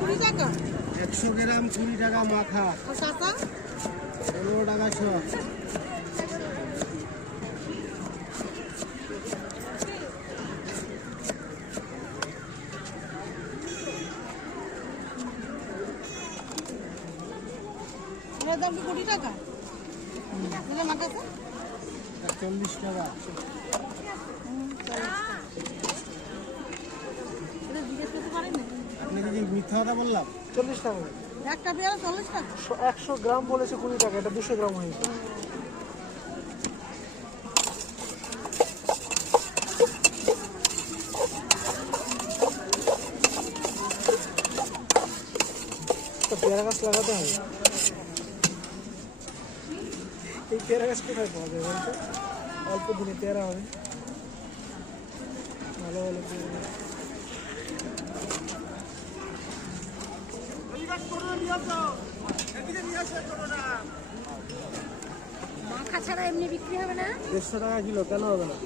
20 টাকা 100 গ্রাম 20 টাকা মাখা। আর কাঁচা 15 টাকা শ। এর দাম কি 20 টাকা? এটা মাখাছে 40 টাকা। এটা জিজ্ঞেস করতে পারেন না আপনাকে কি মিথ্যা কথা বললাম? 40 টাকা। একটা পেয়ারা 40 টাকা 100 গ্রাম বলেছে 20 টাকা, এটা 200 গ্রাম হয়েছে। তো পেয়ারা গাছ লাগাতে হবে। এই পেয়ারা গাছ কোথায় পাওয়া যায় বলতো? অল্প দিনে পেয়ারা হবে, ভালো ভালো পেয়ারা গাছ। মাখা ছাড়া এমনি বিক্রি হবে না 150 টাকা কিলো, কেন হবে না?